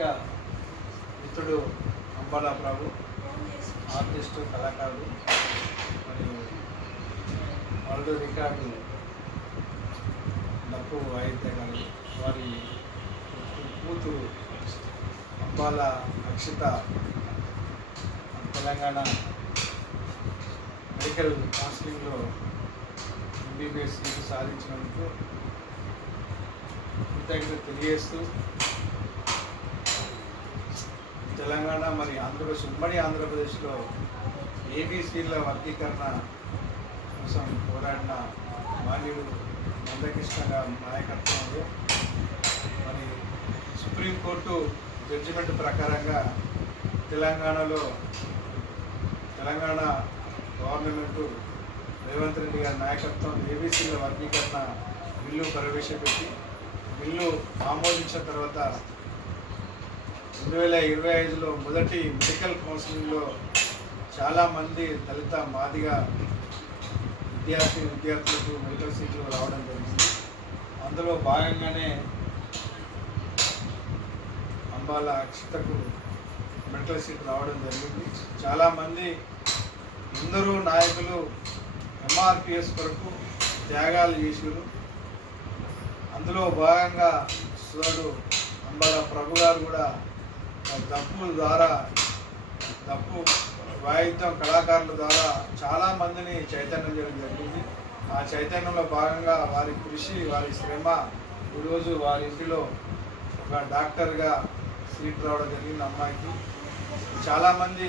ఆత్మిక మిత్రుడు అంబాల ప్రభు, ఆర్టిస్టు, కళాకారుడు మరియు వరల్డ్ రికార్డు డప్పు వాయిద్యకారులు. వారి కూతురు అంబాల అక్షిత తెలంగాణ మెడికల్ కౌన్సిలింగ్లో ఎంబీబీఎస్ సీటు సాధించినందుకు కృతజ్ఞత తెలియజేస్తూ తెలంగాణ మరి ఉమ్మడి ఆంధ్రప్రదేశ్లో ఏబీసీల వర్గీకరణ కోసం పోరాడిన మాన్యుడు మందకృష్ణ గారి నాయకత్వంలో మరి సుప్రీంకోర్టు జడ్జిమెంట్ ప్రకారంగా తెలంగాణ గవర్నమెంటు రేవంత్ రెడ్డి గారి నాయకత్వం ఏబీసీల వర్గీకరణ బిల్లు ప్రవేశపెట్టి బిల్లు ఆమోదించిన తర్వాత 2025లో మొదటి మెడికల్ కౌన్సిలింగ్లో చాలామంది దళిత మాదిగ విద్యార్థులకు మెడికల్ సీట్లు రావడం జరిగింది. అందులో భాగంగానే అంబాల అక్షితకు మెడికల్ సీట్ రావడం జరిగింది. చాలామంది ఎందరో నాయకులు ఎంఆర్పిఎస్ కొరకు త్యాగాలు చేసారు. అందులో భాగంగా సోదరుడు అంబాల ప్రభు గారు కూడా డప్పు వాయిద్యం కళాకారుల ద్వారా చాలామందిని చైతన్యం చేయడం జరిగింది. ఆ చైతన్యంలో భాగంగా వారి కృషి, వారి శ్రమ ఈరోజు వారి ఇంటిలో ఒక డాక్టర్గా సీట్ రావడం జరిగింది. అమ్మాయికి చాలామంది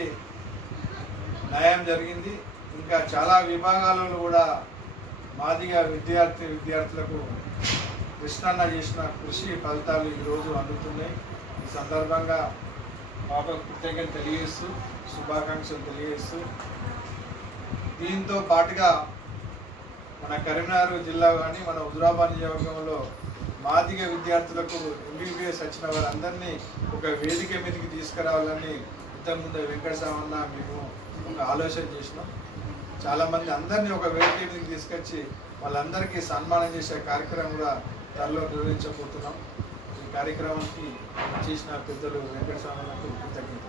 న్యాయం జరిగింది. ఇంకా చాలా విభాగాలలో కూడా మాదిగా విద్యార్థులకు కృష్ణన్న చేసిన కృషి ఫలితాలు ఈరోజు అందుతున్నాయి. ఈ సందర్భంగా పాపకు కృతజ్ఞత తెలియజేస్తూ శుభాకాంక్షలు తెలియజేస్తూ దీంతో పాటుగా మన కరీంనగర్ జిల్లా కానీ మన హుజురాబాద్ నియోజకవర్గంలో మాదిగ విద్యార్థులకు ఎంబీబీఎస్ వచ్చిన వారందరినీ ఒక వేదిక మీదకి తీసుకురావాలని ఇంతకుముందు వెంకటస్వామన్న మేము ఒక ఆలోచన చేసినాం. చాలామంది అందరినీ ఒక వేదిక మీదకి తీసుకొచ్చి వాళ్ళందరికీ సన్మానం చేసే కార్యక్రమం కూడా త్వరలో నిర్వహించబోతున్నాం. ఈ కార్యక్రమానికి చేసిన పెద్దలు వెంకటస్వామన్నకు కృతజ్ఞత.